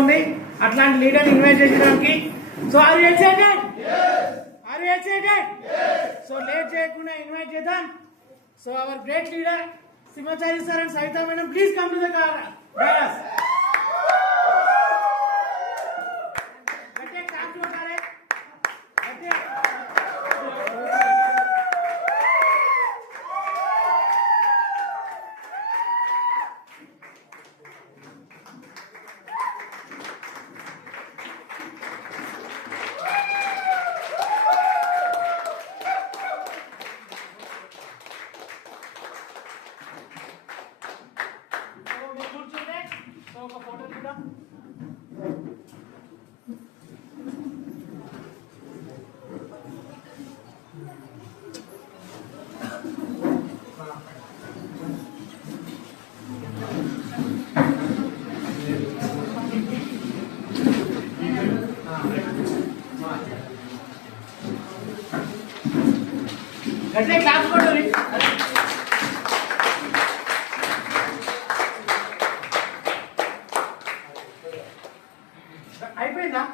ఉంది అట్లాంటి leader invite చేయడానికి. So are you excited? Are you excited? So late చేయకుండా ఇన్వైట్ చేద్దాం. So our great leader Simhachari sir and Savitha madam, please come to the dais. ఒక photo చూద్దాం. గట్లే claps కొట్టండి. అయిపోయిందా?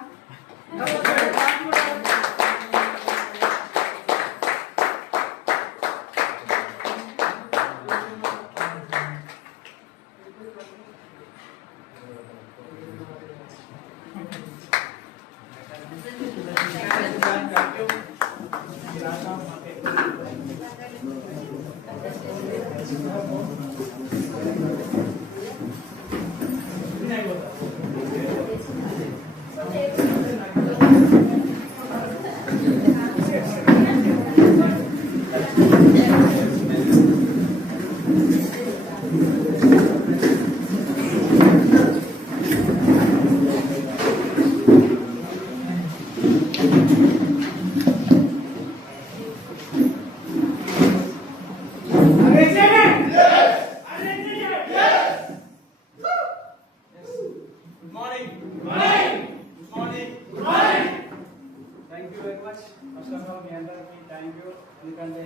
ఎందుకంటే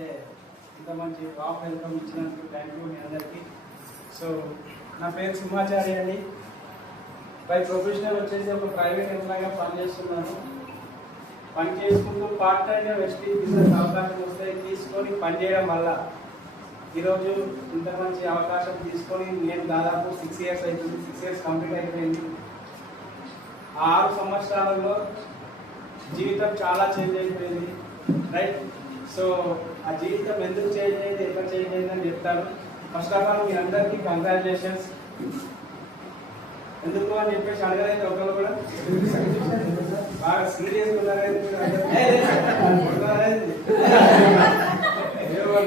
ఇంత మంచి వాక్ వెల్కమ్ ఇచ్చినందుకు థ్యాంక్ యూ మీ అందరికీ. సో నా పేరు సింహాచారి అండి. బై ప్రొఫెషనల్ వచ్చేసి ఒక ప్రైవేట్ ఎంప్లాయ్గా పనిచేస్తున్నాను. పని చేసుకుంటూ పార్ట్ టైమ్గా వెస్టీ బిజినెస్ అవకాశం వస్తే తీసుకొని పనిచేయడం వల్ల ఈరోజు ఇంత మంచి అవకాశం తీసుకొని నేను దాదాపు 6 years అవుతుంది. 6 years కంప్లీట్ అయిపోయింది. ఆ 6 సంవత్సరాలలో జీవితం చాలా చేంజ్ అయిపోయింది, రైట్? సో ఆ జీవితం ఎందుకు చేంజ్ అయింది, ఎట్లా చేంజ్ అయింది అని చెప్తాను. ఫస్ట్ ఆఫ్ ఆల్ మీ అందరికీ కంగ్రాచులేషన్స్. ఎందుకు అని చెప్పేసి అడగలేదు ఒకరు కూడా. బాగా సీరియస్ ఉన్నారైతే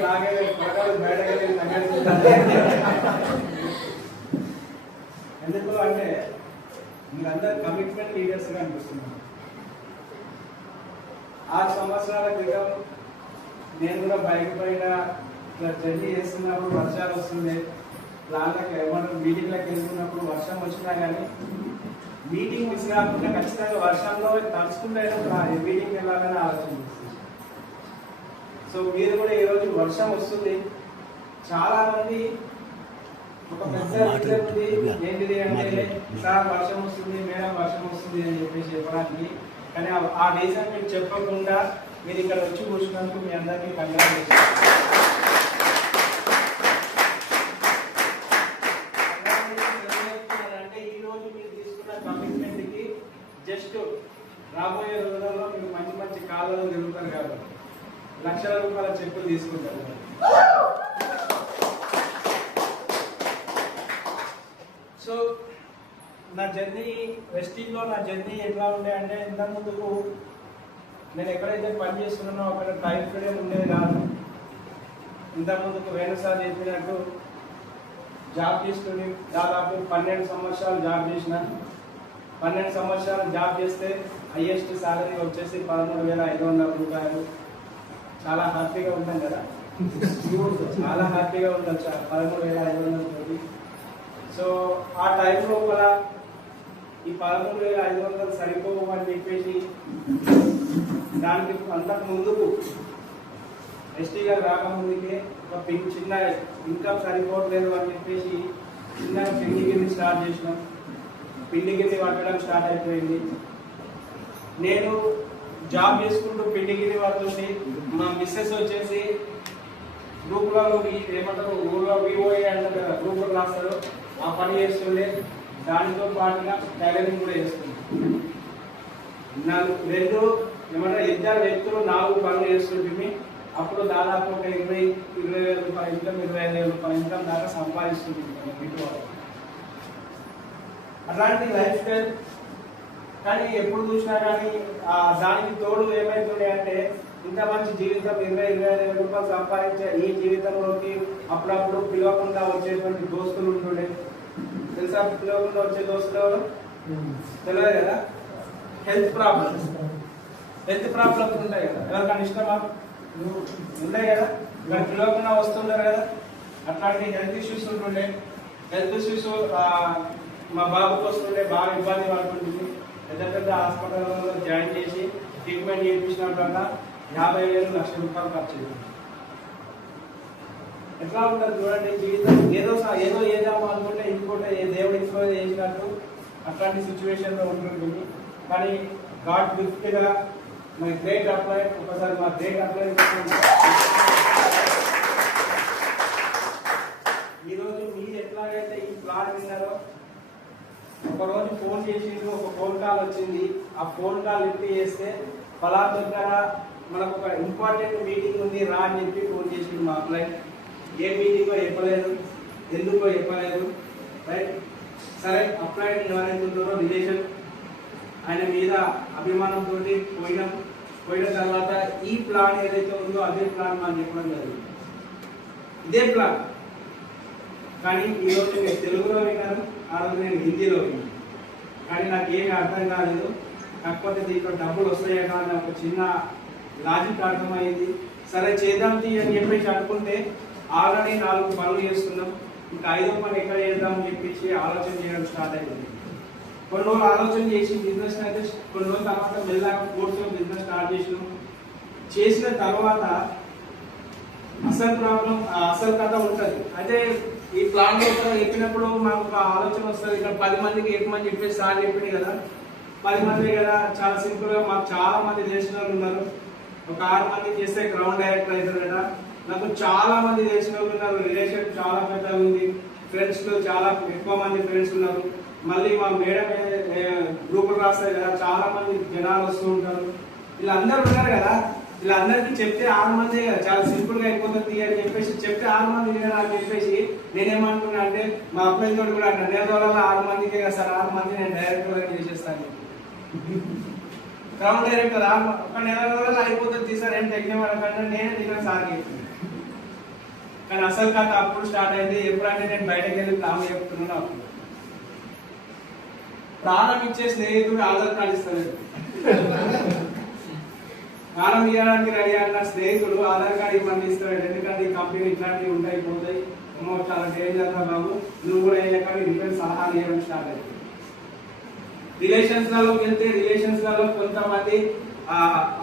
నాకే పొరగాలు బయటకెళ్ళి ఎందుకు అంటే మీరందరూ కమిట్మెంట్ లీడర్స్గా అనిపిస్తున్నారు. 6 సంవత్సరాల క్రితం నేను కూడా బైక్ పైన ఇట్లా జర్నీ చేస్తున్నప్పుడు వర్షాలు వస్తుండే, ప్లాన్లకు ఏమన్నా మీటింగ్లకు వెళ్తున్నప్పుడు వర్షం వచ్చినా కానీ మీటింగ్ మిస్ కాకుండా ఖచ్చితంగా వర్షంలో తడుచుకుంటే మీటింగ్ వెళ్ళాలని ఆలోచన చేస్తుంది. సో మీరు కూడా ఈరోజు వర్షం వస్తుంది, చాలా మంది ఒక పెద్ద రీజన్ ఉంది ఏంటిది అంటే సార్ వర్షం వస్తుంది, మేడం వర్షం వస్తుంది అని చెప్పేసి చెప్పడానికి. కానీ ఆ రీజన్ మీరు చెప్పకుండా మీరు ఇక్కడ వచ్చి కూర్చున్నందుకు మీ అందరికీ కంగ్రాచులేషన్స్. అంటే ఈరోజు మీరు తీసుకున్న కమిట్మెంట్కి జస్ట్ రాబోయే రోజులలో మీరు మంచి మంచి కాళ్ళలో తిరుగుతారు కాబట్టి లక్షల రూపాయల చెప్పులు తీసుకుంటారు. సో నా జర్నీ వెస్టింగ్లో నా జర్నీ ఎట్లా ఉండే అంటే ఇంత ముందుకు నేను ఎక్కడైతే పని చేస్తున్నానో అక్కడ టైం ఫ్రీడమ్ ఉండేది కాదు. ఇంతకుముందుకు వేణుసార్ చెప్పినట్టు జాబ్ చేసుకుని దాదాపు 12 సంవత్సరాలు జాబ్ చేసిన. 12 సంవత్సరాలు జాబ్ చేస్తే హైయెస్ట్ సాలరీ వచ్చేసి 13,500 రూపాయలు. చాలా హ్యాపీగా ఉంటాం కదా, చాలా హ్యాపీగా ఉండొచ్చు 13,500. సో ఆ టైం లోపల ఈ 13,500 సరిపోవు అని చెప్పేసి దానికి అంతకు ముందుకు ఎస్టీ గారు రాకముందుకే ఒక చిన్న ఇన్కమ్ సరిపోవట్లేదు అని చెప్పేసి చిన్న పిండి స్టార్ట్ చేసినాం. పిండి గిన్నె పట్టడం స్టార్ట్ అయిపోయింది. నేను జాబ్ చేసుకుంటూ పిండి గిన్నె పడుతుంది. మా మిస్సెస్ వచ్చేసి గ్రూప్లో ఏమంటారు ఊళ్ళో విఓఏ అంటారు కదా, గ్రూప్లో రాస్తారు, ఆ పని చేస్తుండే. దానితో పాటుగా టైలరింగ్ కూడా చేస్తుంది. రెండు ఏమంటారు ఇద్దరు వ్యక్తులు 4 పనులు చేస్తుంటే అప్పుడు దాదాపు ఒక 20,000 రూపాయలు ఇన్కమ్, 25,000 రూపాయలు ఇన్కమ్ దాకా సంపాదిస్తుంది. అట్లాంటి లైఫ్ స్టైల్. కానీ ఎప్పుడు చూసినా కానీ దానికి తోడు ఏమైతుండే అంటే ఇంత మంచి జీవితం 20,000-25,000 రూపాయలు సంపాదించే ఈ జీవితంలోకి అప్పుడప్పుడు పిలవకుండా వచ్చేటువంటి దోస్తులు ఉంటుండే. తెలుసా పిలవకుండా వచ్చే దోస్తులు ఎవరు? తెలియదు కదా. హెల్త్ ప్రాబ్లమ్స్ ఉంటాయి కదా, ఎవరికైనా ఇష్టమా? ఉన్నాయి కదా, ఇక్కడ పిలవకుండా వస్తున్నారు కదా. అట్లాంటి హెల్త్ ఇష్యూస్ ఉంటుండే. హెల్త్ ఇష్యూస్ మా బాబుకి వస్తుండే, బాగా ఇబ్బంది పడుతుంటుంది. పెద్ద హాస్పిటల్లో జాయిన్ చేసి ట్రీట్మెంట్ చేయించినట్టు 50,000 లక్ష రూపాయలు ఖర్చు అయింది. ఎట్లా ఉంటుంది చూడండి జీవితం. ఏదో ఏదామో అనుకుంటే ఇంకోటి దేవుడు ఇంకో చేసినట్టు అట్లాంటి సిచ్యువేషన్లో ఉంటుంది. కానీ గాడ్ గిఫ్ట్గా మై గ్రేట్ అప్లై, ఒకసారి మా గ్రేట్ అప్లై ఈరోజు మీరు ఎట్లాగైతే ఈ ప్లాన్ విన్నారో, ఒకరోజు ఫోన్ చేసిండు, ఒక ఫోన్ కాల్ వచ్చింది. ఆ ఫోన్ కాల్ లిఫ్ట్ చేస్తే పలానా దగ్గర మనకు ఒక ఇంపార్టెంట్ మీటింగ్ ఉంది రా అని చెప్పి ఫోన్ చేసిండు మా అప్లై. ఏ మీటింగో చెప్పలేదు, ఎందుకో చెప్పలేదు. రైట్, సరే అప్లై ఎవరైతే ఉన్నారో రిలేషన్ ఆయన మీద అభిమానంతో పోయిన తర్వాత ఈ ప్లాన్ ఏదైతే ఉందో అదే ప్లాన్ మనం చెప్పడం జరిగింది. ఇదే ప్లాన్. కానీ ఈరోజు నేను తెలుగులో విన్నాను, ఆ రోజు నేను హిందీలో విన్నాను. కానీ నాకు ఏమీ అర్థం కాలేదు. కాకపోతే దీంట్లో డబ్బులు వస్తాయా కానీ ఒక చిన్న లాజిక్ అర్థమైంది. సరే చేద్దాం అని చెప్పేసి అనుకుంటే ఆల్రెడీ 4 పనులు చేస్తున్నాం. ఇంకా 5వ పని ఎక్కడ చేద్దామని చెప్పేసి ఆలోచన చేయడం స్టార్ట్ అయింది. కొన్ని రోజులు ఆలోచన చేసి బిజినెస్ అయితే కొన్ని రోజుల తర్వాత మెల్లగా కోర్సులో బిజినెస్ స్టార్ట్ చేసిన తర్వాత అసలు కథ ఉంటుంది. అయితే ఈ ప్లాన్ చెప్పినప్పుడు మాకు ఒక ఆలోచన వస్తుంది. ఇక్కడ 10 మందికి చెప్పమని చెప్పేసి సార్ చెప్పింది కదా, 10 మంది కదా, చాలా సింపుల్ గా మాకు చాలా మంది తెలిసిన వాళ్ళు ఉన్నారు. ఒక 6 మంది చేస్తే గ్రౌండ్ డైరెక్టర్ అవుతారు కదా. నాకు చాలా మంది తెలిసిన వాళ్ళు ఉన్నారు. రిలేషన్ చాలా పెద్దగా ఉంది. ఫ్రెండ్స్ లో చాలా ఎక్కువ మంది ఫ్రెండ్స్ ఉన్నారు. మళ్ళీ మా మేడం గ్రూపులు రాస్తారు కదా, చాలా మంది జనాలు వస్తూ ఉంటారు. వీళ్ళందరూ ఉన్నారు కదా, వీళ్ళందరికీ చెప్తే 6 మంది కదా, చాలా సింపుల్ గా అయిపోతుంది అని చెప్పేసి చెప్తే 6 మంది అని చెప్పేసి నేనేమంటున్నా అంటే మా అబ్బాయి తోటి కూడా అంటే నేను 6 మందికే కదా సార్, 6 మంది నేను డైరెక్టర్ చేసేస్తాను. గ్రౌండ్ డైరెక్టర్ ఒక నెల రోజులు అయిపోతుంది తీసారు ఏం టెక్నిక్ వాళ్ళకంటే నేనే దిగిన సార్కి. కానీ అసలు కథ అప్పుడు స్టార్ట్ అయింది. ఎప్పుడంటే నేను బయటకు వెళ్ళి ప్లాన్ చెప్తున్నాను. అప్పుడు ప్రాణం ఇచ్చే స్నేహితుడు ఆధార్ కార్డు ఇస్తాడు. ప్రాణం ఇవ్వడానికి రెడీ అన్న స్నేహితుడు ఆధార్ కార్డు ఇవ్వమని ఇస్తాడు. ఎందుకంటే ఈ కంపెనీ ఇట్లాంటివి ఉంటాయి పోతాయి, చాలా డేంజర్ రా బాబు, నువ్వు కూడా కానీ రిటర్న్ సలహాలు ఇవ్వడం స్టార్ట్ అయింది. రిలేషన్స్ లలో వెళ్తే రిలేషన్స్ లలో కొంతమంది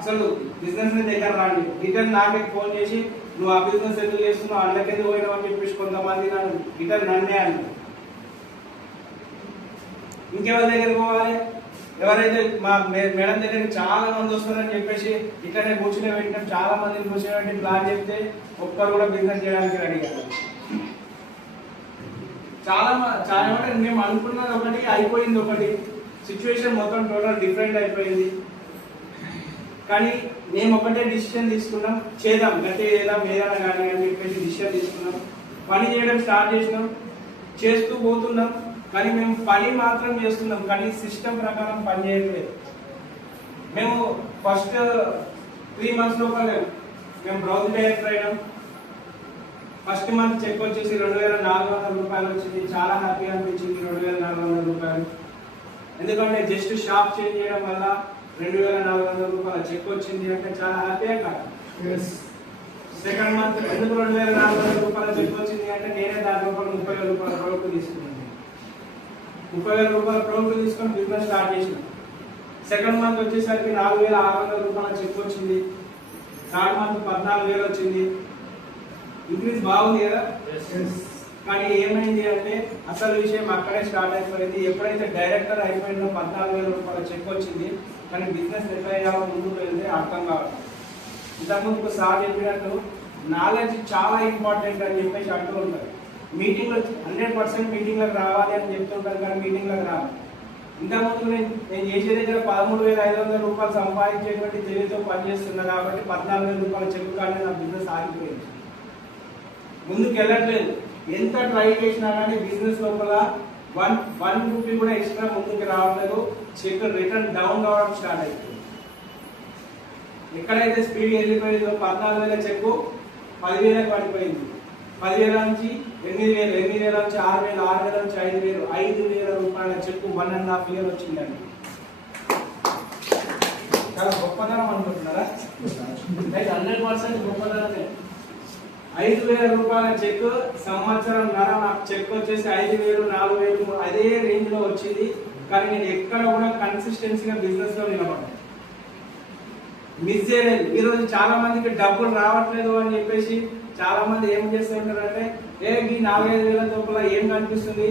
అసలు బిజినెస్ దగ్గర రాండి రిటర్న్ నాకే ఫోన్ చేసి నువ్వు ఆ బిజినెస్ ఎందుకు చేస్తున్నావు, అందుకెందుకు పోయినావు అని చెప్పేసి కొంతమంది నన్ను రిటర్న్ నన్నే అంటారు. ఇంకెవరి దగ్గర పోవాలి? ఎవరైతే మా మేడం దగ్గరికి చాలా మంది వస్తారని చెప్పేసి ఇక్కడనే కూర్చునే పెట్టినాం. చాలా మందిని కూర్చోబెట్టి ప్లాన్ చెప్తే ఒక్కరు కూడా బిజినెస్ చేయడానికి రెడీ కాదు. చాలా మేము అనుకున్నది ఒకటి, అయిపోయింది ఒకటి. సిచ్యువేషన్ మొత్తం టోటల్ డిఫరెంట్ అయిపోయింది. కానీ మేము ఒకటే డిసిషన్ తీసుకున్నాం, చేద్దాం గట్టి చేద్దాం ఏదైనా కానీ అని చెప్పేసి డిసిషన్ తీసుకున్నాం. పని చేయడం స్టార్ట్ చేసినాం, చేస్తూ పోతున్నాం. కానీ మేము పని మాత్రం చేస్తున్నాం, కానీ సిస్టమ్ ప్రకారం పని చేయట్లేదు. మేము ఫస్ట్ 3 months లోపల మేము బ్రౌజ్ డైరెక్టర్ అయినాం. ఫస్ట్ మంత్ చెక్ వచ్చేసి 2,400 రూపాయలు వచ్చింది. చాలా హ్యాపీగా అనిపించింది 2,400 రూపాయలు. ఎందుకంటే జస్ట్ షాప్ చేంజ్ చేయడం వల్ల 2,400 రూపాయల చెక్ వచ్చింది అంటే చాలా హ్యాపీగా కాదు. సెకండ్ మంత్ ఎందుకు 2,400 రూపాయల చెక్ వచ్చింది అంటే నేనే దాంట్లో 30,000 రూపాయల ప్రోడక్ట్ తీసుకున్నాను. 30,000 రూపాయల ప్రోడక్ట్ తీసుకొని బిజినెస్ స్టార్ట్ చేసినాం. సెకండ్ మంత్ వచ్చేసరికి 4,600 రూపాయల చెక్ వచ్చింది. థర్డ్ మంత్ 14,000 వచ్చింది. ఇంక్రీజ్ బాగుంది కదా. కానీ ఏమైంది అంటే అసలు విషయం అక్కడే స్టార్ట్ అయిపోయింది. ఎప్పుడైతే డైరెక్టర్ అయిపోయిందో 14,000 రూపాయల చెక్ వచ్చింది, కానీ బిజినెస్ ఎట్లా అయ్యాలో ముందుకు వెళ్తే అర్థం కావాలి. ఇంతకుముందు సార్ చెప్పినట్టు నాలెడ్జ్ చాలా ఇంపార్టెంట్ అని చెప్పేసి అంటూ ఉంటారు. మీటింగ్లో 100% మీటింగ్లకు రావాలి అని చెప్తుంటారు, కానీ మీటింగ్లకు రావాలి. ఇంతకుముందు నేను చేసే దగ్గర 13,500 రూపాయలు సంపాదించేటువంటి తెలివితో పనిచేస్తున్నా కాబట్టి 14,000 రూపాయల చెక్ కానీ నా బిజినెస్ ఆగిపోయింది, ముందుకు వెళ్ళట్లేదు. ఎంత ట్రై చేసినా కానీ బిజినెస్ లోపల 1 రూపీ కూడా ఎక్స్ట్రా ముందుకు రావట్లేదు. చెక్ రిటర్న్ డౌన్ కావడం స్టార్ట్ అయిపోయింది. ఎక్కడైతే స్పీడ్ వెళ్ళిపోయిందో 14,000 చెక్ 10,000కి పడిపోయింది. 10,000 నుంచి 8,000, 8,000 నుంచి 6,000, 6,000 నుంచి 5,000, 5,000 రూపాయల చెక్ 1.5 year వచ్చిందండి. చాలా గొప్పతనం అనుకుంటున్నారా? 100% గొప్పతనమే. 5,000 రూపాయల చెక్ సంవత్సరం నాకు చెక్ వచ్చేసి 5,000, 4,000 అదే రేంజ్ లో వచ్చింది. కానీ నేను ఎక్కడ కూడా కన్సిస్టెన్సీగా బిజినెస్ లో నిలబడ్డా, మిస్ చేయలేదు. ఈ రోజు చాలా మందికి డబ్బులు రావట్లేదు అని చెప్పేసి చాలా మంది ఏం చేస్తుంటారంటే, ఈ 4,000 లోపల ఏం కనిపిస్తుంది,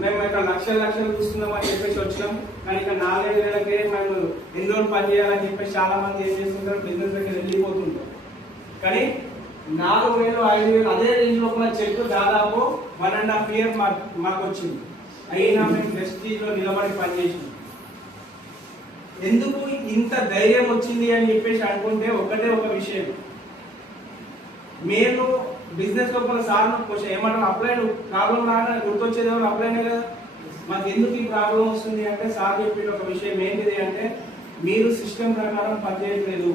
మేము ఇక్కడ లక్షలు చూస్తున్నాం అని చెప్పేసి వచ్చినాం, కానీ ఇక్కడ 4,000కే మేము ఎన్ని రోజులు పని చేయాలని చెప్పేసి చాలా మంది ఏం చేస్తుంటారు, బిజినెస్ దగ్గర వెళ్ళిపోతుంటారు. కానీ 4,000, 5,000 అదే రేంజ్ లోపల చెక్ దాదాపు 1.5 year మాకు వచ్చింది. అయినా మేము ప్రెస్టీజ్ లో నిలబడి పనిచేసినాం. ఎందుకు ఇంత ధైర్యం వచ్చింది అని చెప్పేసి అనుకుంటే ఒకటే ఒక విషయం, మేము బిజినెస్ లోపల సార్ క్వశ్చన్ ఏమంటారు, అప్లైన్ ప్రాబ్లం రాగానే గుర్తొచ్చేది ఎవరు, అప్లైనే కదా. మాకు ఎందుకు ఈ ప్రాబ్లం వస్తుంది అంటే సార్ చెప్పిన ఒక విషయం ఏంటిది అంటే, మీరు సిస్టమ్ ప్రకారం పనిచేయట్లేదు,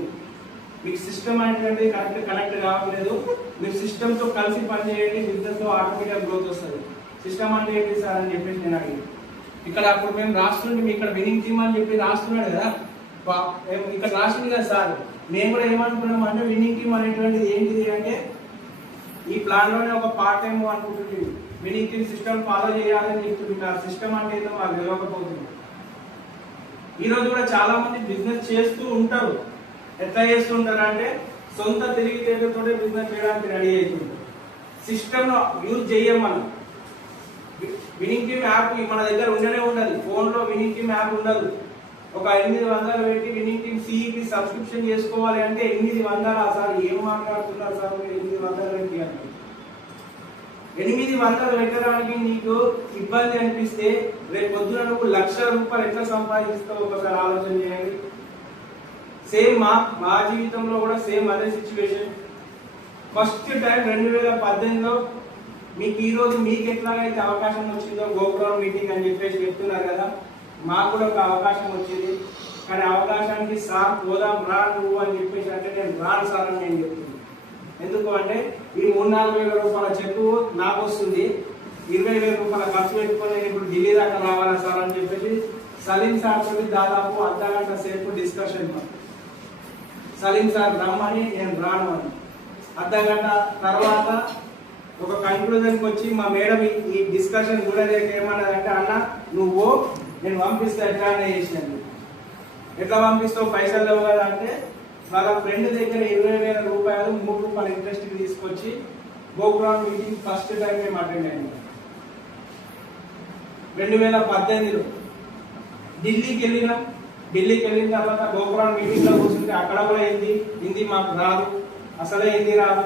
మీకు సిస్టమ్ అంటే కనెక్ట్ కావట్లేదు. మీరు సిస్టమ్ తో కలిసి పనిచేయండి, బిజినెస్ లో ఆటోమేటిక్ గ్రోత్ వస్తుంది. సిస్టమ్ అంటే ఏంటి సార్ అని చెప్పేసి నేను అడిగి, ఇక్కడ అప్పుడు మేము రాస్తుంటే ఇక్కడ వినింగ్ టీమ్ అని చెప్పి రాస్తున్నాడు కదా, ఇక్కడ రాసింది కదా సార్. మేము కూడా ఏమనుకున్నాం అంటే వినింగ్ టీమ్ అనేటువంటిది ఏంటిది అంటే ఈ ప్లాన్ లోనే ఒక పార్ట్ టైం అనుకుంటుంది. వినింగ్ టీమ్ సిస్టమ్ ఫాలో చేయాలని చెప్తుంది. ఆ సిస్టమ్ అంటే ఏదో మాకు తెలియకపోతుంది. ఈ రోజు కూడా చాలా మంది బిజినెస్ చేస్తూ ఉంటారు. ఎట్లా చేస్తుంటారు అంటే సొంత తెలివితేటతో బిజినెస్ చేయడానికి రెడీ అవుతుంటారు. సిస్టమ్ యూజ్ చేయం మనం. వినింగ్ టీమ్ యాప్ మన దగ్గర ఉండనే ఉండదు, ఫోన్ లో వినింగ్ టీమ్ యాప్ ఉండదు. ఒక 800 పెట్టి వినింగ్ టీమ్ సిఈపి సబ్స్క్రిప్షన్ చేసుకోవాలి అంటే 800 సార్, ఏం మాట్లాడుతున్నారు సార్ మీరు 800 పెట్టి అంటే. 800 పెట్టడానికి నీకు ఇబ్బంది అనిపిస్తే రేపు పొద్దున నువ్వు 1,00,000 రూపాయలు ఎట్లా సంపాదిస్తావు ఒకసారి ఆలోచన చేయండి. సేమ్ మా జీవితంలో కూడా సేమ్ అదే సిచ్యువేషన్. ఫస్ట్ టైం 2018లో మీకు ఈ రోజు మీకు ఎట్లాగైతే అవకాశం వచ్చిందో గోపురం మీటింగ్ అని చెప్పేసి చెప్తున్నారు కదా, మాకు కూడా ఒక అవకాశం వచ్చింది. కానీ అవకాశానికి సార్ పోదాం రా నువ్వు అని చెప్పేసి అంటే నేను రాను సార్ అని నేను చెప్తున్నాను. ఎందుకు అంటే ఈ 3-4 వేల రూపాయల చెక్కు నాకు వస్తుంది, 20,000 రూపాయల ఖర్చు పెట్టుకొని ఇప్పుడు ఢిల్లీ దాకా రావాలా సార్ అని చెప్పేసి సలీం సార్ తోటి దాదాపు అర్ధగంట సేపు డిస్కషన్. సలీం సార్ రమ్మని నేను రాను అని. అర్ధగంట తర్వాత ఒక కన్క్లూజన్కి వచ్చి మా మేడం ఈ డిస్కషన్ కూడా ఏమన్నదంటే, అన్న నువ్వు నేను పంపిస్తా ఎట్లా చేసినాను. ఎట్లా పంపిస్తావు, పైసలు లేవు కదా అంటే వాళ్ళ ఫ్రెండ్ దగ్గర 20,000 రూపాయలు 3 రూపాయలు ఇంట్రెస్ట్ తీసుకొచ్చి గోపురం మీటింగ్ ఫస్ట్ టైం మేము అటెండ్ అయ్యాము. 2018లో ఢిల్లీకి వెళ్ళినాం. ఢిల్లీకి వెళ్ళిన తర్వాత గోపురం మీటింగ్ లో కూర్చుంటే అక్కడ కూడా హిందీ మాకు రాదు, అసలే హిందీ రాదు.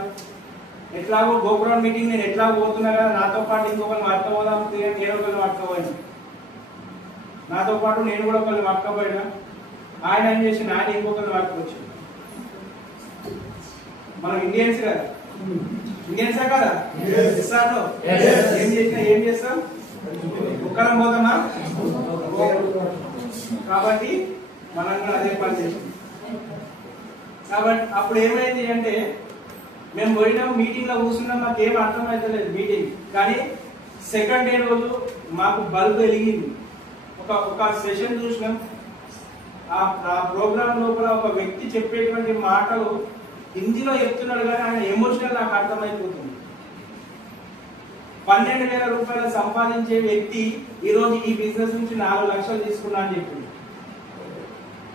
ఎట్లాగో గోపురం మీటింగ్ నేను ఎట్లా పోతున్నా కదా, నాతో పాటు ఇంకొకరిని పట్టుకోదాం, నేను ఒకరిని పట్టుకోవాలి, నాతో పాటు నేను కూడా ఒకరిని పట్టుకోపోయినా. ఆయన ఏం చేసి ఆయన ఇంకొకరిని పట్టుకోవచ్చు. మనం ఇండియన్స్ కదా, ఇండియన్సే కదా, ఏం చేస్తాం, ఒక్కరం పోతామా? కాబట్టి మనం కూడా అదే పని చేస్తాం. కాబట్టి అప్పుడు ఏమైంది అంటే మేము పోయినాం, మీటింగ్ లో కూర్చున్నాం, మాకు ఏం అర్థం అవుతలేదు మీటింగ్. కానీ సెకండ్ డే రోజు మాకు బల్బ్ వెలిగింది. ఒక సెషన్ చూసినాం. ఆ ప్రోగ్రామ్ లోపల ఒక వ్యక్తి చెప్పేటువంటి మాటలు హిందీలో చెప్తున్నాడు, కానీ ఆయన ఎమోషనల్ నాకు అర్థమైపోతుంది. 12,000 రూపాయలు సంపాదించే వ్యక్తి ఈ రోజు ఈ బిజినెస్ నుంచి 4 లక్షలు తీసుకున్నా అని చెప్పింది.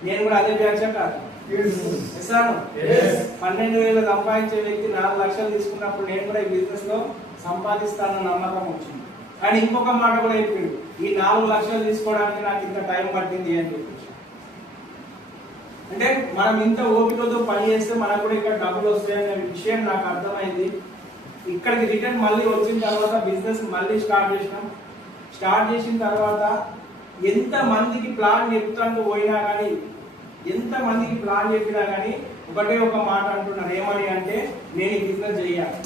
నేను కూడా అదే బ్యాచ్ కాదు, 12,000 సంపాదించే వ్యక్తి 4 లక్షలు తీసుకున్నప్పుడు నేను కూడా ఈ బిజినెస్ లో సంపాదిస్తానన్న నమ్మకం వచ్చింది. కానీ ఇంకొక మాట కూడా చెప్పిండు, ఈ 4 లక్షలు తీసుకోవడానికి నాకు ఇంత టైం పట్టింది అని చెప్పి. అంటే మనం ఇంత ఓపికతో పని చేస్తే మనకు కూడా ఇక్కడ డబ్బులు వస్తాయనే విషయం నాకు అర్థమైంది. ఇక్కడికి రిటర్న్ మళ్ళీ వచ్చిన తర్వాత బిజినెస్ మళ్ళీ స్టార్ట్ చేసినాం. స్టార్ట్ చేసిన తర్వాత ఎంత మందికి ప్లాన్ చెప్తాను పోయినా కానీ, ఎంత మందికి ప్లాన్ చెప్పినా కానీ ఒకటే ఒక మాట అంటున్నారు, ఏమని అంటే నేను ఈ బిజినెస్ చేయాలి.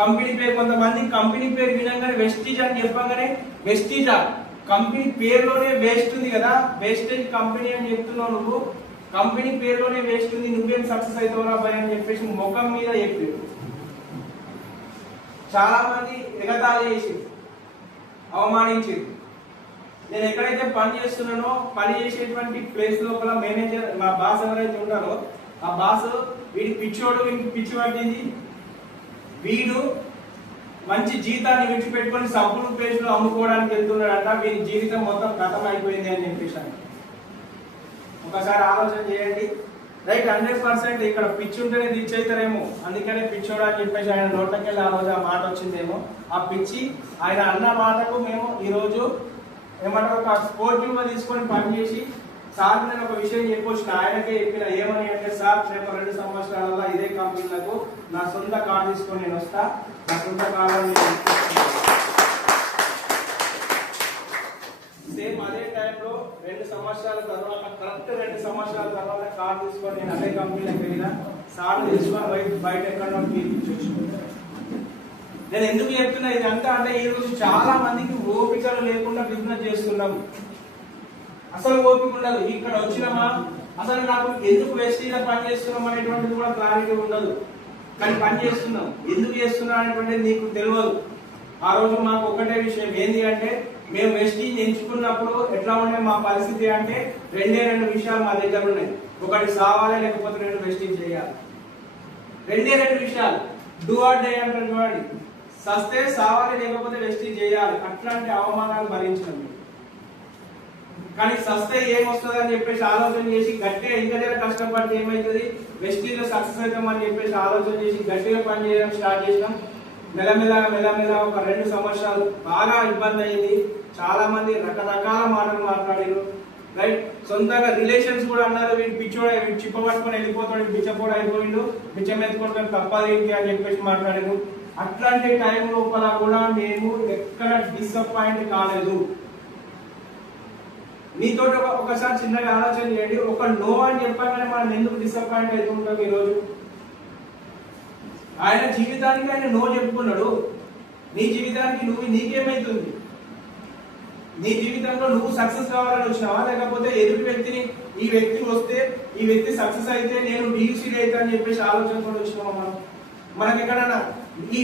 కంపెనీ పేరు, కొంతమంది కంపెనీ పేరు వినగానే వెస్టీజ్ అని చెప్పగానే వెస్టీజా, కంపెనీ పేరులోనే వేస్ట్ ఉంది కదా, వేస్టేజ్ కంపెనీ అని చెప్తున్నావు నువ్వు, కంపెనీ పేరులోనే వేస్ట్ ఉంది, నువ్వేం సక్సెస్ అవుతావురా భయ అని చెప్పేసి ముఖం మీద చెప్పారు. చాలా మంది ఎగతాళి చేసి అవమానించారు. నేను ఎక్కడైతే పని చేస్తున్నానో పని చేసేటువంటి ప్లేస్ లోపల మేనేజర్ మా బాస్ ఎవరైతే ఉన్నారో ఆ బాస్ వీడి పిచ్చోడు, వీడికి పిచ్చి పట్టింది, వీడు మంచి జీతాన్ని విడిచిపెట్టుకొని సబ్బులు పేస్టులు అమ్ముకోవడానికి వెళ్తున్నాడంట, వీడి జీవితం మొత్తం గతం అయిపోయింది అని చెప్పేసాను. ఒకసారి ఆలోచన చేయండి. రైట్, 100% ఇక్కడ పిచ్చి ఉంటేనే రీచ్ అవుతారేమో, అందుకనే పిచ్చోడు అని చెప్పేసి ఆయన నోట్లకి వెళ్ళి ఆ రోజు ఆ మాట వచ్చిందేమో. ఆ పిచ్చి ఆయన అన్న మాటకు మేము ఈరోజు ఏమంటారు ఒక స్పోర్టివ్ గా తీసుకొని పనిచేసి సార్ నేను ఒక విషయం చెప్పొచ్చు, ఆయనకే చెప్పిన, ఏమని అంటే సార్ రేపు 2 సంవత్సరాలలో ఇదే కంపెనీలకు నా సొంత కార్ తీసుకొని నేను వస్తా, నా సొంత కార్ సేమ్ అదే టైంలో 2 సంవత్సరాల తర్వాత, కరెక్ట్ 2 సంవత్సరాల తర్వాత కార్ తీసుకొని నేను అదే కంపెనీలకు వెళ్ళిన, సార్ తీసుకొని బయట ఎక్కడ తీర్చొచ్చు. నేను ఎందుకు చెప్తున్నా ఇదంతా అంటే ఈ రోజు చాలా మందికి ఓపికలు లేకుండా బిజినెస్ చేస్తున్నాం. అసలు ఓపిక ఉండదు. ఇక్కడ వచ్చినామా అసలు నాకు ఎందుకు వెస్టీగా పని చేస్తున్నాం అనేటువంటిది కూడా క్లారిటీ ఉండదు. కానీ పని చేస్తున్నాం, ఎందుకు చేస్తున్నాం అనేటువంటిది నీకు తెలియదు. ఆ రోజు మాకు ఒకటే విషయం ఏంటి అంటే, మేము వెస్టీజ్ ఎంచుకున్నప్పుడు ఎట్లా ఉండే మా పరిస్థితి అంటే 2 విషయాలు మా దగ్గర ఉన్నాయి. ఒకటి సావాలి, లేకపోతే 2 వెస్టీజ్ చేయాలి. 2 విషయాలు. డూ ఆర్ డే అంటారు చూడండి, సస్తే సావాలి లేకపోతే వెస్టీజ్ చేయాలి. అట్లాంటి అవమానాలు భరించడం. కానీ సస్తే ఏమొస్తుంది అని చెప్పేసి ఆలోచన చేసి గట్టిగా ఇంకా కష్టపడితే ఏమవుతుంది, వెస్టీజ్ లో సక్సెస్ అవుతామని చెప్పేసి ఆలోచన చేసి గట్టిగా పని చేయడం స్టార్ట్ చేసినాం. మెల్లమెల్ల ఒక 2 సంవత్సరాలు బాగా ఇబ్బంది అయింది. చాలా మంది రకరకాల మాటలు మాట్లాడారు. రైట్, సొంతంగా రిలేషన్స్ కూడా అన్నారు, వీడు పిచ్చోడ, వీడు చిప్ప పట్టుకొని వెళ్ళిపోతాడు, బిచ్చపోడు అయిపోయిండు, బిచ్చం ఎత్తుకుంటాడు తప్పది ఏంటి అని చెప్పేసి మాట్లాడారు. అట్లాంటి టైం లోపల కూడా మేము ఎక్కడ డిసప్పాయింట్ కాలేదు. నీతో ఒకసారి చిన్నగా ఆలోచన చేయండి, ఒక నో అని చెప్పగానే మనం ఎందుకు డిసప్పాయింట్ అవుతుంటాం ఈరోజు? ఆయన జీవితానికి ఆయన నో చెప్పుకున్నాడు, నీ జీవితానికి నీకేమైతుంది? నీ జీవితంలో నువ్వు సక్సెస్ కావాలని వచ్చినావా, లేకపోతే ఎదుటి వ్యక్తిని, ఈ వ్యక్తి వస్తే ఈ వ్యక్తి సక్సెస్ అయితే నేను డియూసీడ్ అయితే అని చెప్పేసి ఆలోచనతో వచ్చినావా? మనకి ఎక్కడన్నా ఈ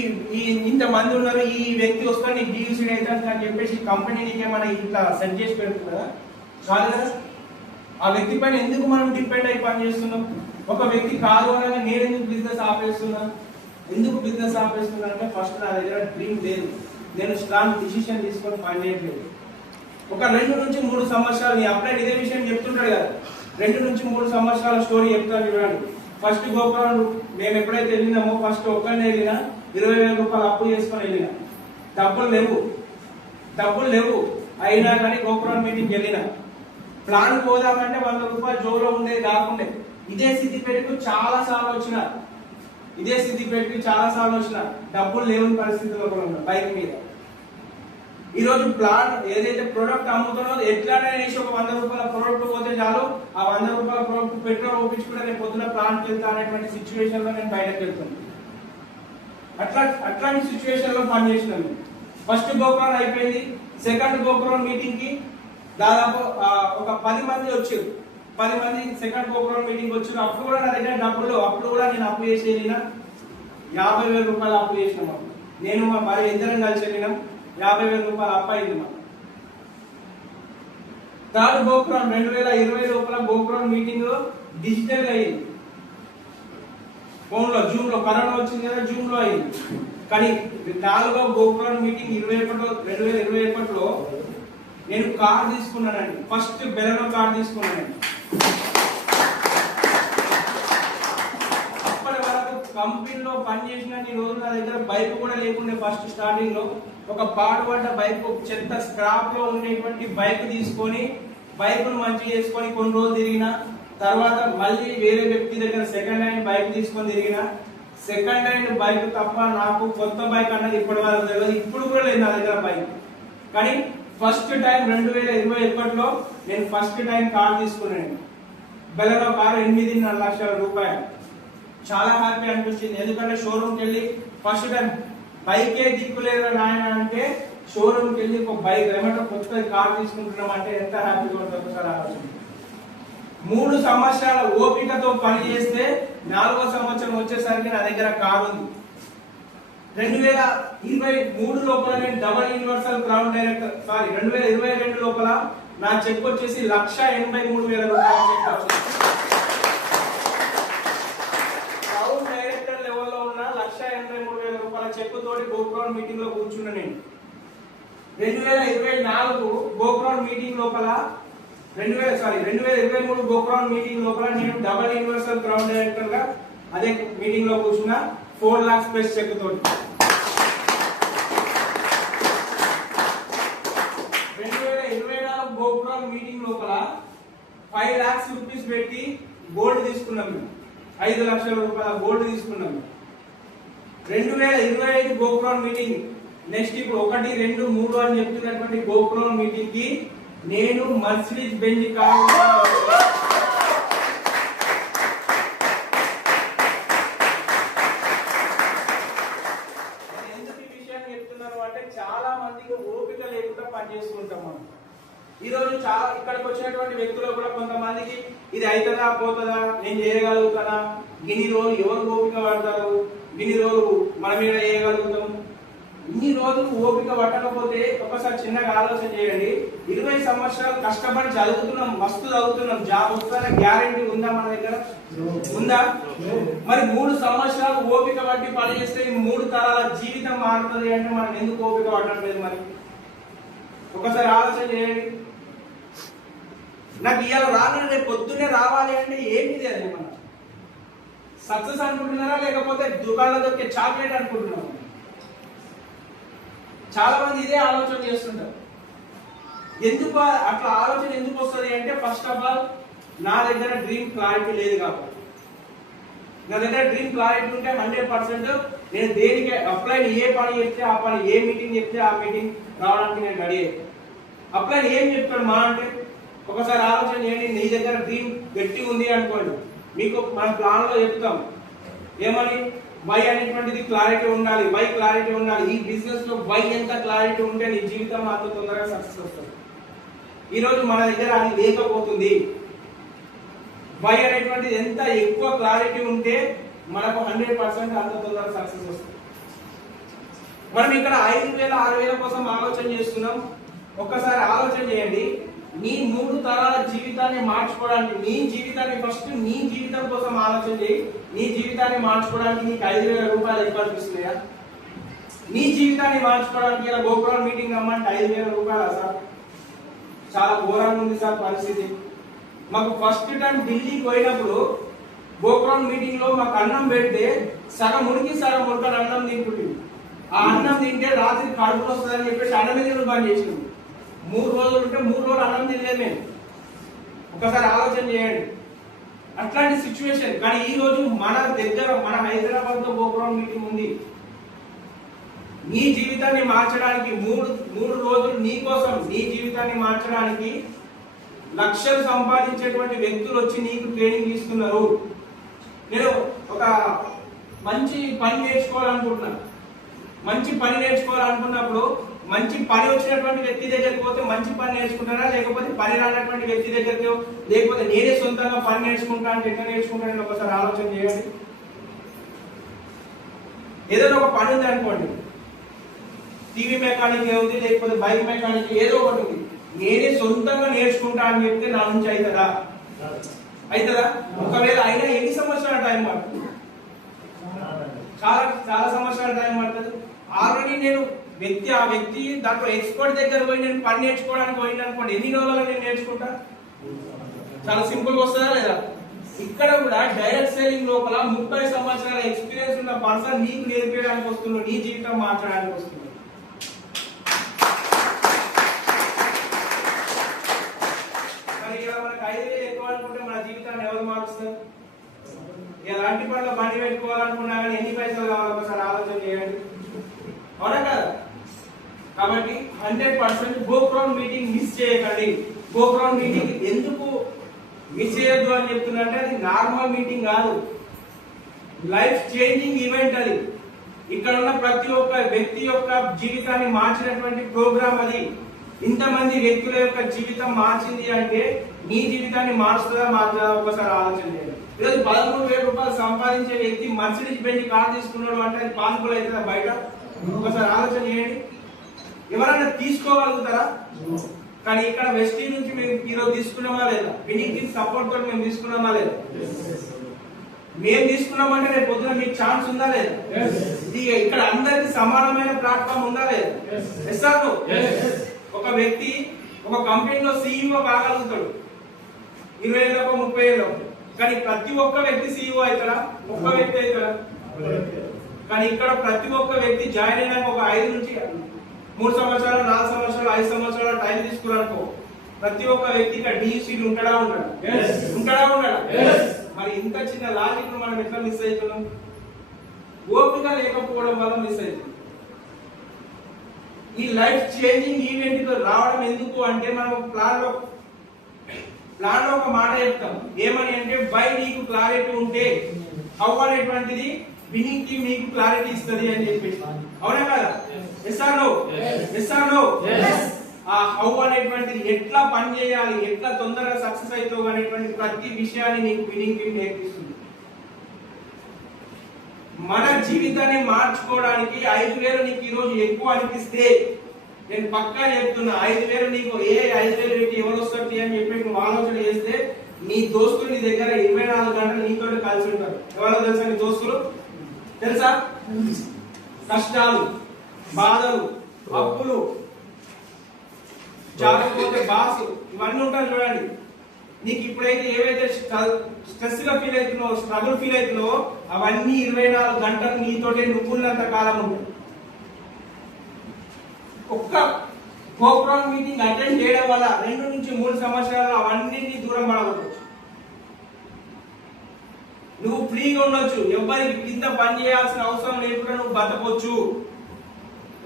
ఇంత మంది ఉన్నారు, ఈ వ్యక్తి వస్తే నీకు డియూసీడ్ అవుతాను అని చెప్పేసి కంపెనీ నీకేమైనా ఇట్లా సెట్ చేసి పెడుతుందా? కాదు కదా. ఆ వ్యక్తి పైన ఎందుకు మనం డిపెండ్ అయి పని చేస్తున్నాం? ఒక వ్యక్తి కాదు అనగా నేను ఎందుకు బిజినెస్ ఆపేస్తున్నా? ఎందుకు బిజినెస్ ఆపేస్తున్నా అంటే ఫస్ట్ నా దగ్గర డ్రీమ్ లేదు, నేను స్ట్రాంగ్ డిసిషన్ తీసుకొని పని చేయట్లేదు. ఒక 2 నుంచి 3 సంవత్సరాలు నీ అప్లైడ్ ఇదే విషయం చెప్తుంటాడు కదా, 2 నుంచి 3 సంవత్సరాల స్టోరీ చెప్తాను చూడండి. ఫస్ట్ గోపురం మేము ఎప్పుడైతే వెళ్ళినామో ఫస్ట్ ఒక్కరిని వెళ్ళినా 20,000 రూపాయలు అప్పు చేసుకొని వెళ్ళిన, డబ్బులు లేవు అయినా కానీ గోపురం మీటింగ్కి వెళ్ళిన. ప్లాన్ పోదామంటే 100 రూపాయలు జోలో ఉండేది కాకుండా ఇదే సిద్దిపేటకు చాలా సార్లు వచ్చిన, డబ్బులు లేని పరిస్థితిలో కూడా ఉన్నా బైక్ మీద. ఈ రోజు ప్లాన్ ఏదైతే ప్రొడక్ట్ అమ్ముతున్నో ఎట్లానే వేసి ఒక 100 రూపాయల ప్రొడక్ట్ పోతే చాలు, ఆ 100 రూపాయల ప్రొడక్ట్ పెట్రోల్ ఒప్పించుకుంటే నేను పొద్దున ప్లాన్కి వెళ్తా అనేటువంటి సిచ్యువేషన్ లో నేను బయటకు వెళ్తాను. అట్లాంటి సిచ్యువేషన్ లో పని చేసినాను. ఫస్ట్ గోపురం అయిపోయింది. సెకండ్ గోపురం మీటింగ్ కి దాదాపు ఒక 10 మంది వచ్చారు. 10 మంది సెకండ్ గోపురం మీటింగ్ వచ్చారు. అప్పుడు కూడా నా దగ్గర డబ్బులు, అప్పుడు కూడా నేను అప్పు చేసి వెళ్ళిన 50,000 రూపాయలు అప్పు చేసినాం. నేను మా భార్య ఇద్దరం కలిసి వెళ్ళినాం. 50,000 రూపాయలు అప్పు అయింది మాకు. థర్డ్ గోపురం 2020 లోపల గోపురం మీటింగ్ డిజిటల్ గా అయింది, ఫోన్ లో, జూమ్ లో. కరోనా వచ్చింది కదా, జూమ్ లో అయింది. కానీ 4వ గోపురం మీటింగ్ 2021లో నేను కార్ తీసుకున్నానండి. ఫస్ట్ బెలనో కార్ తీసుకున్నానండి. అప్పటి వరకు కంపెనీలో పనిచేసిన ఈ రోజు నా దగ్గర బైక్ కూడా లేకుండే. ఫస్ట్ స్టార్టింగ్ లో ఒక పాడుపడ్డ బైక్, చెత్త స్క్రాప్ లో ఉండేటువంటి బైక్ తీసుకొని బైక్ ను మంచి చేసుకొని కొన్ని రోజులు తిరిగిన తర్వాత మళ్ళీ వేరే వ్యక్తి దగ్గర సెకండ్ హ్యాండ్ బైక్ తీసుకొని తిరిగిన. సెకండ్ హ్యాండ్ బైక్ తప్ప నాకు కొత్త బైక్ అన్నది ఇప్పటి వరకు తెలియదు. ఇప్పుడు కూడా లేదు నా దగ్గర బైక్. కానీ ఫస్ట్ టైం 2021లో నేను ఫస్ట్ టైం కార్ తీసుకున్నాను. బెలనో కారు 8.5 లక్షల రూపాయలు. చాలా హ్యాపీ అనిపించింది. ఎందుకంటే షోరూమ్కి వెళ్ళి ఫస్ట్ టైం బైకే దిక్కులేదు నాయన అంటే షోరూమ్కి వెళ్ళి ఒక బైక్ ఏమంటే కొత్త కార్ తీసుకుంటున్నాం అంటే ఎంత హ్యాపీగా ఉంటుందో సార్ ఆలోచన. 3 సంవత్సరాల ఓపికతో పని చేస్తే 4వ సంవత్సరం వచ్చేసరికి నా దగ్గర కారు ఉంది. 2023 లోపల నేను డబల్ యూనివర్సల్ క్రౌన్ డైరెక్టర్ 2022 లోపల నా చెక్ వచ్చేసి 1,83,000 రూపాయల చెక్ వచ్చింది. క్రౌన్ డైరెక్టర్ లెవెల్లో ఉన్న 1,83,000 రూపాయల చెక్ తోటి గోక్రౌన్ మీటింగ్ లో కూర్చున్నా నేను. 2024 గోక్రౌన్ మీటింగ్ లోపల 2023 గోక్రౌన్ మీటింగ్ లోపల నేను డబల్ యూనివర్సల్ క్రౌన్ డైరెక్టర్ గా అదే మీటింగ్ లో కూర్చున్నా 4 lakhs ప్లస్ చెక్ తోటి. 2024 గోక్రౌన్ మీటింగ్ లోపల 5 lakhs రూపీస్ పెట్టి గోల్డ్ తీసుకున్నాం. 5 లక్షల రూపాయల గోల్డ్ తీసుకున్నాం. 2025 గోక్రౌన్ మీటింగ్ నెక్స్ట్ ఇప్పుడు 1, 2, 3 అని చెప్తున్నటువంటి గోక్రౌన్ మీటింగ్ కి నేను మర్సిడీస్ బెంజ్ కారు ఎందుకు ఈ విషయాన్ని చెప్తున్నాను అంటే చాలా మందికి ఓపిక లేకుండా పనిచేస్తుంటాం మనం. ఈ రోజు చాలా ఇక్కడికి వచ్చినటువంటి వ్యక్తులు కూడా కొంతమందికి ఇది అవుతుందా పోతుందా, నేను చేయగలుగుతానా, ఇన్ని రోజులు ఎవరు ఓపిక పడతారు, ఇన్ని రోజులు మన మీద చేయగలుగుతాం. ఇన్ని రోజులు ఓపిక పట్టకపోతే ఒకసారి చిన్నగా ఆలోచన చేయండి. 20 సంవత్సరాలు కష్టపడి చదువుతున్నాం, మస్తు చదువుతున్నాం, జాబ్ వస్తుందనే గ్యారెంటీ ఉందా మన దగ్గర? ఉందా? మరి 3 సంవత్సరాలు ఓపిక పట్టి పని చేస్తే ఈ 3 తరాల జీవితం మారుతుంది అంటే మనం ఎందుకు ఓపిక పట్టడం లేదు? మరి ఒకసారి ఆలోచన చేయండి. నాకు ఇవాళ రాను రేపు పొద్దున్నే రావాలి అంటే ఏంటిది అది? మనం సక్సెస్ అనుకుంటున్నారా లేకపోతే దుకాణంలో దొరికే చాక్లెట్ అనుకుంటున్నారా? చాలా మంది ఇదే ఆలోచన చేస్తుంటారు. ఎందుకు అట్లా ఆలోచన ఎందుకు వస్తుంది అంటే ఫస్ట్ ఆఫ్ ఆల్ నా దగ్గర డ్రీమ్ క్లారిటీ లేదు కాబట్టి. నా దగ్గర డ్రీమ్ క్లారిటీ ఉంటే 100% నేను దేనికి అప్లై ఏ పని చెప్తే ఆ పని, ఏ మీటింగ్ చెప్తే ఆ మీటింగ్ రావడానికి నేను రెడీ అయ్యాను. అప్లై ఏం చెప్తాడు మా అంటే ఒకసారి ఆలోచన చేయండి. నీ దగ్గర డ్రీమ్ గట్టి ఉంది అనుకోండి, మీకు మన ప్లాన్ లో చెప్తాం ఏమని, వై అనేటువంటిది క్లారిటీ ఉండాలి, వై క్లారిటీ ఉండాలి. ఈ బిజినెస్ లో వై ఎంత క్లారిటీ ఉంటే నీ జీవితం అంత తొందరగా సక్సెస్ వస్తుంది. ఈ రోజు మన దగ్గర అది లేకపోతుంది. వై అనేటువంటిది ఎంత ఎక్కువ క్లారిటీ ఉంటే మనకు 100% అంత తొందరగా సక్సెస్ వస్తుంది. మనం ఇక్కడ 5,000 6,000 కోసం ఆలోచన చేస్తున్నాం. ఒక్కసారి ఆలోచన చేయండి. నీ 3 తరాల జీవితాన్ని మార్చుకోవడానికి, నీ జీవితాన్ని ఫస్ట్ నీ జీవితం కోసం ఆలోచన చేయి. నీ జీవితాన్ని మార్చుకోవడానికి నీకు 5,000 రూపాయలు ఎక్కువ అనిపిస్తున్నాయా? నీ జీవితాన్ని మార్చుకోవడానికి ఇలా గోక్రౌన్ మీటింగ్ అమ్మంటే 5,000 రూపాయలు సార్? చాలా ఘోరంగా ఉంది సార్ పరిస్థితి. మాకు ఫస్ట్ టైం ఢిల్లీకి పోయినప్పుడు గోక్రౌన్ మీటింగ్ లో మాకు అన్నం పెడితే సగం ఉడికి సగం ఉడకని అన్నం తింటుంది. ఆ అన్నం తింటే రాత్రి కడుపులు వస్తుందని చెప్పేసి అన్నం తినడం బంద్ చేసినాం. 3 రోజులు ఉంటే 3 రోజులు అన్నం తినలేదు మేము. ఒకసారి ఆలోచన చేయండి అట్లాంటి సిచ్యువేషన్. కానీ ఈ రోజు మన దగ్గర మన హైదరాబాద్ లో గోక్రౌన్ మీటింగ్ ఉంది. నీ జీవితాన్ని మార్చడానికి 3 రోజులు నీ కోసం, నీ జీవితాన్ని మార్చడానికి లక్షలు సంపాదించేటువంటి వ్యక్తులు వచ్చి నీకు ట్రైనింగ్ ఇస్తున్నారు. నేను ఒక మంచి పని నేర్చుకోవాలనుకుంటున్నాను. మంచి పని నేర్చుకోవాలనుకున్నప్పుడు మంచి పని వచ్చినటువంటి వ్యక్తి దగ్గరికి పోతే మంచి పని నేర్చుకుంటారా, లేకపోతే పని రానటువంటి వ్యక్తి దగ్గరికి, లేకపోతే నేనే సొంతంగా పని నేర్చుకుంటా అంటే ఎట్లా నేర్చుకుంటానని ఒకసారి ఆలోచన చేయండి. ఏదైనా ఒక పని ఉంది అనుకోండి, టీవీ మెకానిక్ ఉంది, లేకపోతే బైక్ మెకానిక్ ఏదో ఒకటి ఉంది, నేనే సొంతంగా నేర్చుకుంటా అని చెప్తే నా నుంచి అవుతుందా? అవుతుందా? ఒకవేళ అయినా ఎన్ని సంవత్సరాల టైం పడుతుంది? చాలా చాలా సంవత్సరాల టైం పడుతుంది. ఆల్రెడీ నేను ఆ వ్యక్తి దాంట్లో ఎక్స్పర్ట్ దగ్గర పోయి నేను పని నేర్చుకోవడానికి పోయింది అనుకోండి, ఎన్ని రోజులలో నేను నేర్చుకుంటా? చాలా సింపుల్ గా వస్తుందా లేదా? ఇక్కడ కూడా డైరెక్ట్ సెల్లింగ్ లోపల 30 సంవత్సరాల ఎక్స్పీరియన్స్ ఉన్న పర్సన్ నీకు నేర్పించడానికి వస్తున్నాడు, నీ జీవితం మార్చడానికి వస్తున్నాడు. మరి ఇలా మనకు 5,000 ఎక్కువ అనుకుంటే మన జీవితాన్ని ఎవరు మారుస్తారు? ఎలాంటి పనులు బండి పెట్టుకోవాలనుకున్నా కానీ ఎన్ని పైసలు కావాలి ఒకసారి ఆలోచన చేయండి, అవునా కదా? కాబట్టి 100% గో క్రౌన్ మీటింగ్ మిస్ చేయకండి. గో క్రౌన్ మీటింగ్ ఎందుకు మిస్ చేయొద్దు అని చెప్తున్నా అంటే అది నార్మల్ మీటింగ్ కాదు, లైఫ్ చేంజింగ్ ఈవెంట్. అది ఇక్కడ ఉన్న ప్రతి ఒక్క వ్యక్తి యొక్క జీవితాన్ని మార్చినటువంటి ప్రోగ్రామ్ అది. ఇంతమంది వ్యక్తుల యొక్క జీవితం మార్చింది అంటే నీ జీవితాన్ని మారుస్తుందా మార్చదా ఒకసారి ఆలోచన చేయండి. ఈరోజు 13,000 రూపాయలు సంపాదించే వ్యక్తి మర్సిడీస్ బెంజ్ కార్ తీసుకున్నాడు అంటే అది పాసిబుల్ అవుతుందా బయట? ఒకసారి ఆలోచన చేయండి. ఎవరైనా తీసుకోగలుగుతారా? కానీ ఇక్కడ వెస్టీ నుంచి మేము ఈరోజు తీసుకున్నామా లేదా? వినింగ్ టీమ్ సపోర్ట్ తోటి మేము తీసుకున్నామా లేదా? మేము తీసుకున్నామంటే రేపు పొద్దున మీకు ఛాన్స్ ఉందా లేదా? ఇక్కడ అందరికి సమానమైన ప్లాట్ఫామ్ ఉందా లేదా? Yes or no? ఒక వ్యక్తి ఒక కంపెనీలో సీఈఓ కాగలుగుతాడు 20 ఏళ్ళకో 30 ఏళ్ళకో, కానీ ప్రతి ఒక్క వ్యక్తి సీఈఓ అవుతారా? ఒక్క వ్యక్తి అవుతారా? కానీ ఇక్కడ ప్రతి ఒక్క వ్యక్తి జాయిన్ అయినాక ఒక 5 నుంచి 3 సంవత్సరాలు 4 సంవత్సరాలు 5 సంవత్సరాలు టైం తీసుకున్నారనుకో, ప్రతి ఒక్క వ్యక్తి ఇక్కడ డియూసీలు ఉంటాడా? మరి ఇంత చిన్న లాజిక్ మనం ఎట్లా మిస్ అవుతున్నాం? ఓపిక లేకపోవడం వల్ల మిస్ అవుతుంది. ఈ లైఫ్ చేంజింగ్ ఈవెంట్ రావడం ఎందుకు అంటే మనం ప్లాన్ లో ఒక మాట చెప్తాం, ఏమని అంటే బై నీకు క్లారిటీ ఉంటే హౌ అనేటువంటిది వినింగ్ టీమ్ నీకు క్లారిటీ ఇస్తుంది అని చెప్పేసి, అవునా కదా? Yes or no? Yes or no? ఆ హౌ అనేటువంటిది ఎట్లా పని చేయాలి, ఎట్లా తొందరగా సక్సెస్ అవుతావు అనేటువంటి ప్రతి విషయాన్ని నీకు వినింగ్ టీమ్ నేర్పిస్తుంది. మన జీవితాన్ని మార్చుకోవడానికి 5,000 నీకు ఈ రోజు ఎక్కువ అనిపిస్తే నేను పక్కా చెప్తున్నా, 5,000 నీకు 5,000 పెట్టి ఎవరు వస్తారు అని చెప్పి నువ్వు ఆలోచన చేస్తే నీ దోస్తులు నీ దగ్గర 24 గంటలు నీతో కలిసి ఉంటారు. ఎవరో తెలుసా నీ దోస్తులు? తెలుసా? కష్టాలు, బాధలు, అప్పులు, జాగ్రత్త బాసు ఇవన్నీ ఉంటారు చూడండి. నీకు ఇప్పుడైతే ఏవైతే స్ట్రెస్ గా ఫీల్ అవుతున్నావో, స్ట్రగుల్ ఫీల్ అవుతున్నావో అవన్నీ 24 గంటలు నీతోటే నువ్వున్నంత కాలం ఉంటాయి. ఒక్క ప్రోగ్రామ్ మీటింగ్ అటెండ్ చేయడం వల్ల 2 నుంచి 3 సంవత్సరాలు అవన్నీ దూరం పడవచ్చు. నువ్వు ఫ్రీగా ఉండొచ్చు, ఎవరికి కింద పని చేయాల్సిన అవసరం లేకుండా నువ్వు బతకొచ్చు.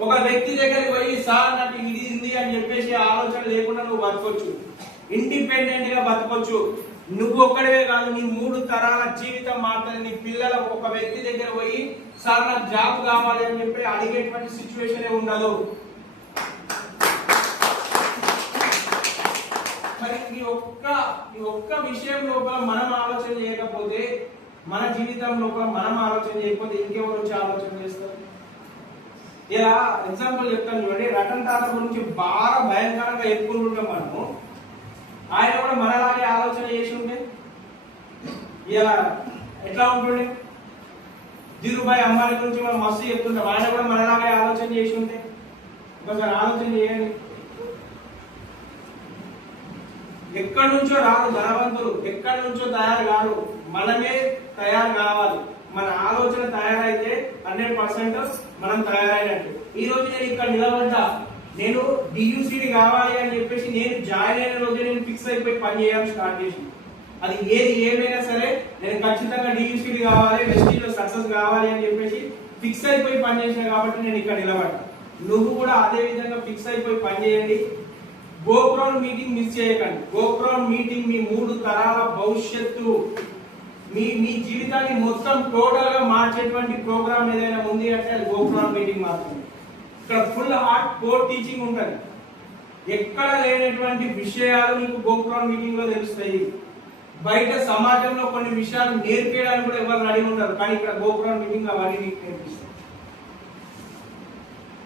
ఒక వ్యక్తి దగ్గరికి పోయి సార్ నాకు ఇది ఉంది అని చెప్పేసి ఆలోచన లేకుండా నువ్వు బతకొచ్చు. ఇండిపెండెంట్ గా బతకొచ్చు. నువ్వు ఒక్కడే కాదు, నీ 3 తరాల జీవితం మాత్రం. నీ పిల్లల ఒక వ్యక్తి దగ్గర పోయి సార్ నాకు జాబ్ కావాలి అని చెప్పి అడిగేటువంటి సిచ్యువేషన్ ఉండదు. మరి ఈ ఒక్క విషయం లోపల మనం ఆలోచన చేయకపోతే, మన జీవితం లోపల మనం ఆలోచన చేయకపోతే ఇంకెవరు వచ్చి ఆలోచన చేస్తారు? ఇలా ఎగ్జాంపుల్ చెప్తాను చూడండి. రతన్ టాటా గురించి బాగా భయంకరంగా ఎత్తుకుంటుంటాం మనము. ఆయన కూడా మనలాగే ఆలోచన చేసి ఉంటే ఇలా ఎట్లా ఉంటుండే? ధీరుభాయ్ అంబానీ గురించి మనం మస్తు చెప్తుంటాం. ఆయన కూడా మనలాగే ఆలోచన చేసి ఉంటే ఒకసారి ఆలోచన చేయండి. ఎక్కడి నుంచో రారు ధనవంతులు, ఎక్కడి నుంచో తయారు కాదు, మనమే తయారు కావాలి. మన ఆలోచన తయారైతే 100% మనం తయారైనట్టు. ఈ రోజు నేను ఇక్కడ నిలబడ్డా, నేను డియూసీని కావాలి అని చెప్పేసి నేను జాయిన్ అయిన రోజే నేను ఫిక్స్ అయిపోయి పని చేయడం స్టార్ట్ చేసి, అది ఏది ఏమైనా సరే నేను ఖచ్చితంగా డియూసీని కావాలి, వెస్టీలో సక్సెస్ కావాలి అని చెప్పేసి ఫిక్స్ అయిపోయి పని చేసిన కాబట్టి నేను ఇక్కడ నిలబడ్డా. నువ్వు కూడా అదే విధంగా ఫిక్స్ అయిపోయి పని చేయండి. గో క్రౌన్ మీటింగ్ మిస్ చేయకండి. గో క్రౌన్ మీటింగ్ మీ 3 తరాల భవిష్యత్తు, మీ జీవితాన్ని మొత్తం టోటల్ గా మార్చేటువంటి ప్రోగ్రామ్ ఏదైనా ఉంది అంటే అది గో క్రౌన్ మీటింగ్ మాత్రమే. ఇక్కడ ఫుల్ హార్ట్ కోర్ టీచింగ్ ఉంటుంది. ఎక్కడ లేనటువంటి విషయాలు నీకు గో క్రౌన్ మీటింగ్ లో తెలుస్తాయి. బయట సమాజంలో కొన్ని విషయాలు నేర్పించడానికి కూడా ఎవరు రెడీ ఉంటారు, కానీ ఇక్కడ గో క్రౌన్ మీటింగ్ అవన్నీ మీకు నేర్పిస్తారు.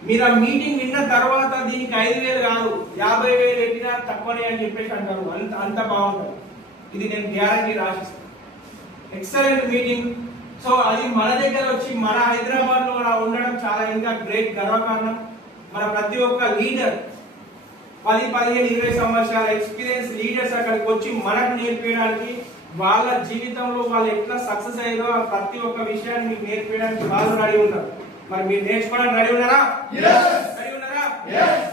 మీరు ఆ మీటింగ్ విన్న తర్వాత దీనికి 5,000 కాదు 50,000 పెట్టినా తక్కువనే అని చెప్పేసి అంటారు. అంత బాగుంటుంది. ఇది నేను గ్యారంటీ రాసిస్తాను. Excellent meeting. సో అది మన దగ్గర వచ్చి మన హైదరాబాద్ లో ఉండడం చాలా ఇంకా గ్రేట్ గర్వకారణం. మన ప్రతి ఒక్క లీడర్ 10-15-20 సంవత్సరాల ఎక్స్పీరియన్స్ లీడర్స్ అక్కడికి వచ్చి మనకు నేర్పించడానికి, వాళ్ళ జీవితంలో వాళ్ళు ఎట్లా సక్సెస్ అయ్యారో ఆ ప్రతి ఒక్క విషయాన్ని మీకు నేర్పించడానికి వాళ్ళు రెడీ ఉన్నారు. మరి మీరు నేర్చుకోవడానికి రెడీ ఉన్నారా? రెడీ ఉన్నారా?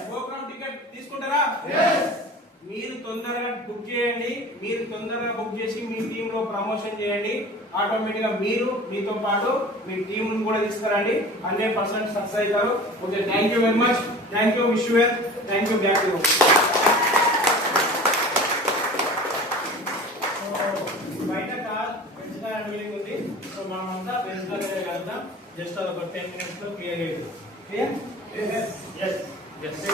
ప్రోగ్రామ్ టికెట్ తీసుకుంటారా? మీరు తొందరగా బుక్ చేయండి. మీరు తొందరగా బుక్ చేసి మీ టీమ్ లో ప్రమోషన్ చేయండి. ఆటోమేటిక్ గా మీరు మీతో పాటు మీ టీం కూడా తీసుకురండి. 100% సక్సెస్ అవుతారు. Okay, thank you very much. Thank you, wish you well. Thank you, back you. బయట కార్ పెంచుతారని మీటింగ్ ఉంది. సో మనం అంతా పెంచుతారే కలుద్దాం. జస్ట్ ఒక 10 minutes లో క్లియర్ అయ్యింది. క్లియర్? ఎస్ జస్ట్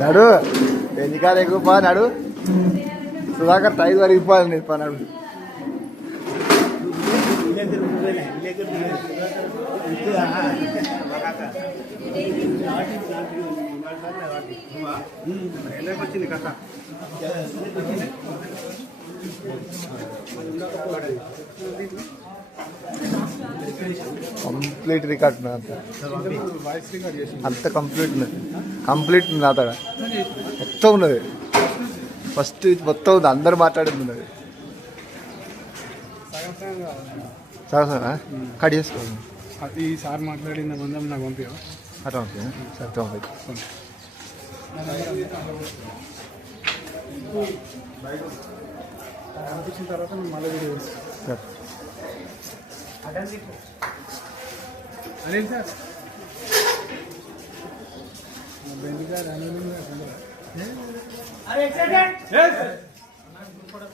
నడు ఎన్నికాలు ఎక్కువ పా నడు సుధాకర్ టైర్ వరకు ఇవ్వాలి నేను పన్నాడు వచ్చింది కథ. కంప్లీట్ రికార్డ్ ఉన్నది అంత కంప్లీట్ ఉన్నది. కంప్లీట్ ఉంది అతడ మొత్తం ఉన్నది. ఫస్ట్ మొత్తం ఉంది. అందరు మాట్లాడింది ఉన్నది. సరే కట్ చేసుకోండి. అది సార్ మాట్లాడిన మందం నాకు పంపించా అట్లా ఓకే సరే పంపి పంపించిన తర్వాత నేను మళ్ళీ వీడియో చేస్తాను. అదే సార్ బెండిగా ఫోటో